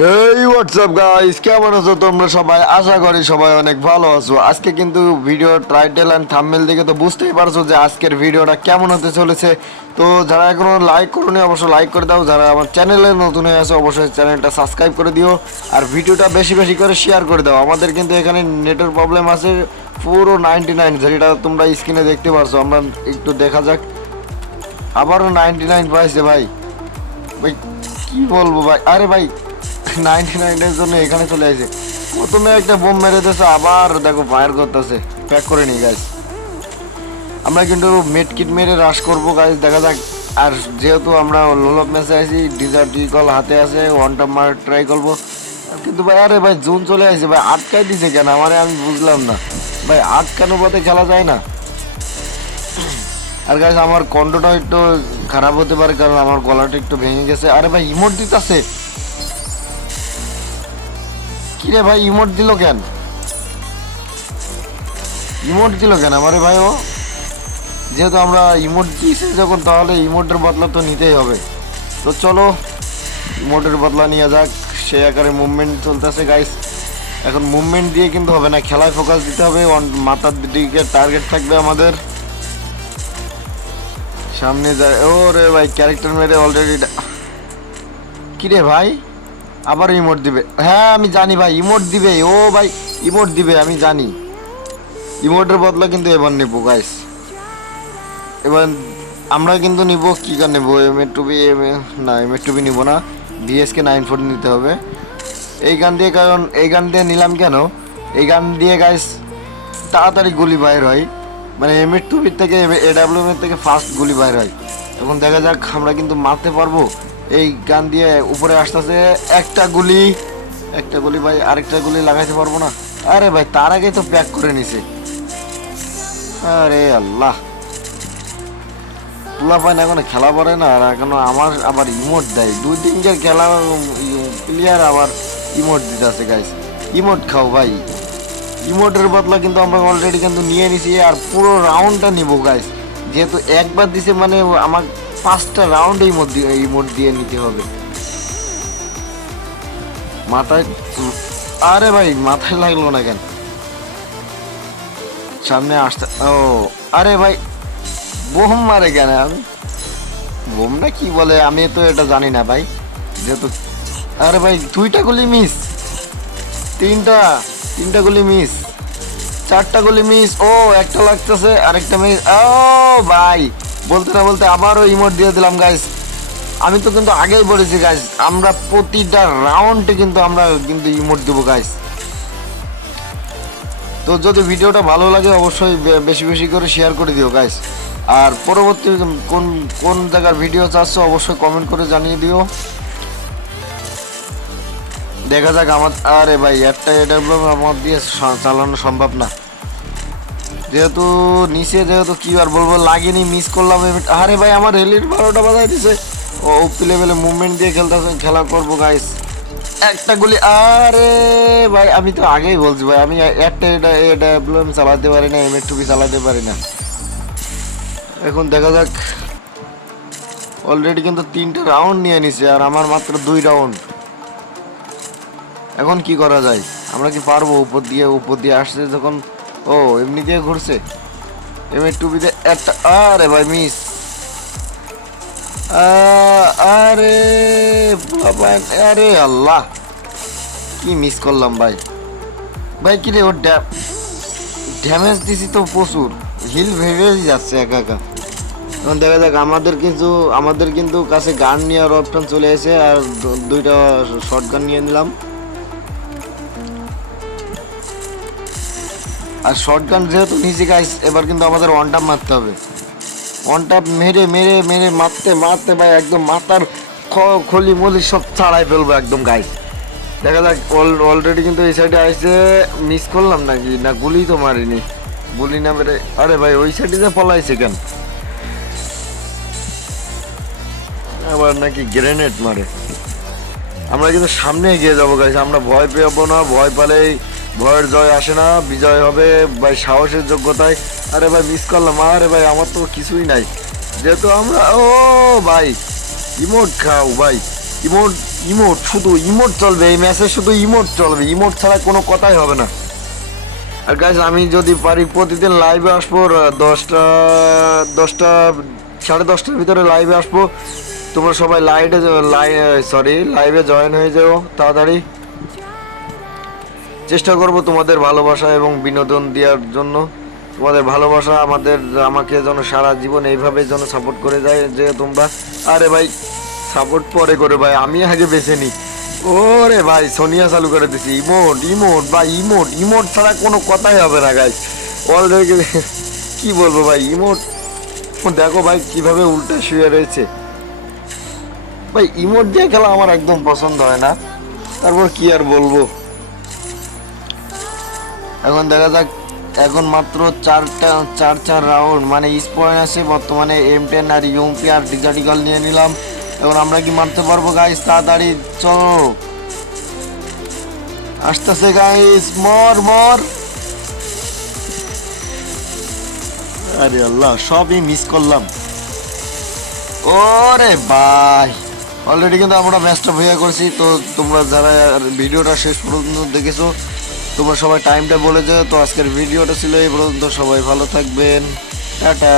হেই WhatsApp guys, কেমন আছো তোমরা সবাই? আশা করি সবাই অনেক ভালো আছো। আজকে কিন্তু ভিডিও টাইটেল এন্ড থাম্বনেল দেখে তো বুঝতেই পারছো যে আজকের ভিডিওটা কেমন হতে চলেছে। তো যারা এখনো লাইক করোনি অবশ্যই লাইক করে দাও, যারা আমার চ্যানেলে নতুন হয়ে আছো অবশ্যই চ্যানেলটা সাবস্ক্রাইব করে দিও, আর ভিডিওটা বেশি বেশি করে শেয়ার করে দাও। আমাদের কিন্তু এখানে নেটের প্রবলেম আছে পুরো 99, যেটা তোমরা স্ক্রিনে দেখতে পারছো। আমরা একটু দেখা যাক, আবারও 99 পাইছে ভাই। ভাই কি বলবো ভাই, আরে ভাই 99-এর জন্য এখানে চলে আসে। প্রথমে একটা বোম মেরে দিয়েছে, আবার দেখো ফায়ার করতেছে। প্যাক করে নি গাইস, আমরা কিন্তু মেড কিট মেরে রাশ করবো গাইস, দেখা যাক। আর যেহেতু আমরা লোলক ম্যাচে আছি, ডিজার্ট ইকল হাতে আছে, ওয়ান টাপ মার ট্রাই করবো। কিন্তু ভাই আরে ভাই জুন চলে আসে ভাই, আটকাই দিছে কেন আমারে, আমি বুঝলাম না ভাই। আটকানো পথে খেলা যায় না। আর গাইস আমার কণ্ঠটা একটু খারাপ হতে পারে, কারণ আমার গলাটা একটু ভেঙে গেছে। আরে ভাই ইমোট দিতেছে, কিরে ভাই ইমোট দিল কেন? ইমোট দিল কেন আমারে ভাই? ও যেহেতু আমরা ইমোট দিয়েছি যখন, তাহলে ইমোটের বদলা তো নিতেই হবে। তো চলো ইমোটের বদলা নিয়ে যাক। সে আকারে মুভমেন্ট চলতেছে গাইস। এখন মুভমেন্ট দিয়ে কিন্তু হবে না, খেলায় ফোকাস দিতে হবে। মাথার দিকে টার্গেট থাকবে আমাদের। সামনে যায়, ও রে ভাই ক্যারেক্টার মেরে অলরেডি। কিরে ভাই আবার ইমোট দিবে? হ্যাঁ আমি জানি ভাই ইমোট দিবে। ও ভাই ইমোট দিবে আমি জানি। ইমোটের বদলা কিন্তু এবার নেবো গাইস। এবার আমরা কিন্তু নিব কি গান নেবো? এম এ না, এম এ নিব না, BSK-94 নিতে হবে এই গান দিয়ে। কারণ এই গান দিয়ে নিলাম কেন, এই গান দিয়ে গাইস তাড়াতাড়ি গুলি বাইর হয়। মানে এম-এর থেকে AWM এর থেকে ফাস্ট গুলি বাইর হয়। এখন দেখা যাক আমরা কিন্তু মারতে পারবো এই গান দিয়ে। উপরে আসতেছে একটা গুলি, একটা গুলি ভাই, আরেকটা গুলি লাগাইতে পারবো না। আরে ভাই তার আগে তো প্যাক করে নিছে। আরে আল্লাহ, পোলা পায় না, এখনো খেলা পড়ে না, আর এখনো আমার আবার ইমোট দেয়। 2-3 খেলা প্লেয়ার আবার ইমোট দিতে আছে গাইস। ইমোট খাও ভাই, ইমোটের বদলা কিন্তু আমরা অলরেডি কিন্তু নিয়ে নিছি, আর পুরো রাউন্ডটা নিব গাইস। যেহেতু একবার দিছে মানে আমার 5টা রাউন্ড ইমোট দিয়ে নিতে হবে। মাথায়, আরে ভাই মাথায় লাগলো না কেন? সামনে আসতে, ও আরে ভাই বোম মারে কেন? আমি বোম না কি বলে আমি তো এটা জানি না ভাই, যেহেতু। আরে ভাই 2টা গুলি মিস, তিনটা তিনটা গুলি মিস, 4টা গুলি মিস। ও একটা লাগতেছে, আরেকটা মিস। ও ভাই বলতে না বলতে আবারও ইমোট দিয়ে দিলাম গাইস। আমি তো কিন্তু আগেই বলেছি গাইস, আমরা প্রতিটা রাউন্ডে কিন্তু আমরা কিন্তু ইমোট দেবো গাইস। তো যদি ভিডিওটা ভালো লাগে অবশ্যই বেশি বেশি করে শেয়ার করে দিও গাইস। আর পরবর্তী কোন কোন জায়গার ভিডিও চাচ্ছ অবশ্যই কমেন্ট করে জানিয়ে দিও। দেখা যাক আমার, আরে ভাই একটা AWM আমার দিয়ে চালানো সম্ভব না, যেহেতু নিচে, যেহেতু কি আর বলবো, লাগেনি, মিস করলাম। আরে ভাই আমার রেলির 12টা বাজাই দিছে। ও ওপি লেভেলে মুভমেন্ট দিয়ে খেলা করবো গাইস। একটা গুলি, আরে ভাই আমি তো আগেই বলছি ভাই, আমি একটা AWM চালাতে পারি না, M2 চালাতে পারি না। এখন দেখা যাক, অলরেডি কিন্তু 3টা রাউন্ড নিয়ে নিছে, আর আমার মাত্র 2 রাউন্ড। এখন কি করা যায়? আমরা কি পারবো? উপর দিয়ে আসছে যখন, ও এমনি দিয়ে ঘুরছে। M2 একটা, আরে ভাই মিস। আরে বাবা, আরে আল্লাহ কি মিস করলাম ভাই। ভাই কি রে, ওর ড্যামেজ দিছি তো প্রচুর, হিল ভেঙে যাচ্ছে একা একা। এখন দেখা যাক, আমাদের কিন্তু কাছে গান নেওয়ার অপশন চলে এসে, আর 2টা শর্ট গান নিয়ে নিলাম। আর শর্ট গান যেহেতু নিচে গাইস, এবার কিন্তু আমাদের ওয়ান টাপ মারতে হবে। ওয়ান টাপ মেরে মেরে মেরে মারতে মারতে ভাই একদম মাথার খলি মলি সব ছাড়াই ফেলবো একদম গাইস। দেখা যাক, অলরেডি কিন্তু এই সাইডে আসছে। মিস করলাম নাকি, না গুলি তো মারিনি, গুলি না মেরে। আরে ভাই ওই সাইডে যে পলাইছে কেন? আবার নাকি গ্রেনেড মারে। আমরা কিন্তু সামনে এগিয়ে যাবো গাইস, আমরা ভয় পেয়ে না। ভয় পালেই ভয়ের জয় আসে না, বিজয় হবে ভাই সাহসের যোগ্যতায়। আরে ভাই মিস করলাম, আরে ভাই আমার তো কিছুই নাই, যেহেতু আমরা, ও ভাই ইমোট খাও ভাই, ইমোট ইমোট, শুধু ইমোট চলবে এই ম্যাচে, শুধু ইমোট চলবে, ইমোট ছাড়া কোনো কথাই হবে না। আর গাইস আমি যদি পারি প্রতিদিন লাইভে আসবো 10টা 10:30টার ভিতরে লাইভে আসবো। তোমরা সবাই লাইভে জয়েন হয়ে যাও তাড়াতাড়ি। চেষ্টা করব তোমাদের ভালোবাসা এবং বিনোদন দেওয়ার জন্য। তোমাদের ভালোবাসা আমাকে যেন সারা জীবন এইভাবে যেন সাপোর্ট করে যায় যে তোমরা। আরে ভাই সাপোর্ট পরে করে ভাই, আমি আগে বেছে নিই। ওরে ভাই সোনিয়া চালু করে দিছি, ইমোট ইমোট ভাই, ইমোট ইমোট ছাড়া কোনো কথাই হবে না গাইস। অলরেডি কি বলবো ভাই, ইমোট দেখো ভাই কিভাবে উল্টে শুয়ে রয়েছে ভাই। ইমোট দিয়ে খেলা আমার একদম পছন্দ হয় না, তারপর কি আর বলবো। এখন দেখা যাক, এখন মাত্র চার রাউন্ড মানে স্পয়েন্ট আছে বর্তমানে। M10 আর ইউএমপি আর ডিজার্টিকাল নিয়ে নিলাম। এখন আমরা কি মারতে পারবো গাইস? তাড়াতাড়ি চলো, আসতেছে গাইস, মর মর। আরে আল্লাহ, সবই মিস করলাম। ওরে ভাই অলরেডি কিন্তু আমরা ম্যাচটা ভুয়া করছি। তো তোমরা যারা ভিডিওটা শেষ পর্যন্ত দেখেছো, তোমরা সবাই টাইমটা বলে যাও। তো আজকের ভিডিওটা ছিল এই পর্যন্ত, সবাই ভালো থাকবেন, টাটা।